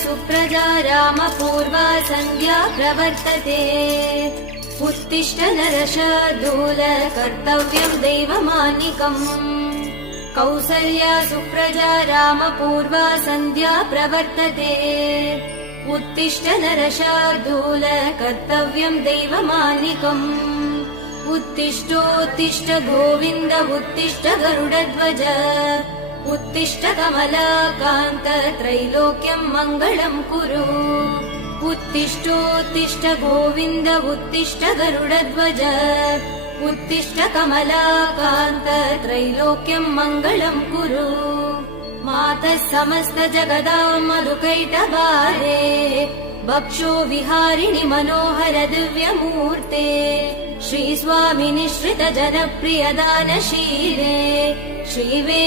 सुप्रजा रामपूर्वा सन्ध्या प्रवर्तते उत्तिष्ठ नरशार्दूल कर्तव्यम् दैवमान्निकम् कौसल्या सुप्रजा रामपूर्वा सन्ध्या प्रवर्तते उत्तिष्ठ नरशार्दूल कर्तव्यम् दैवमान्निकम् उत्तिष्ठोत्तिष्ठ गोविन्द उत्तिष्ठ गरुडध्वज उत्तिष्ठ कमलाकान्त त्रैलोक्यम् मङ्गलम् कुरु उत्तिष्ठोत्तिष्ठ गोविन्द उत्तिष्ठ गरुडध्वज उत्तिष्ठ कमलाकान्त त्रैलोक्यम् मङ्गलम् कुरु मातः समस्त जगदाम् मधुकैटभारे वक्षो विहारिणि मनोहर दिव्यमूर्ते श्रीस्वामिनि श्रित जनप्रिय दानशीले श्रीवे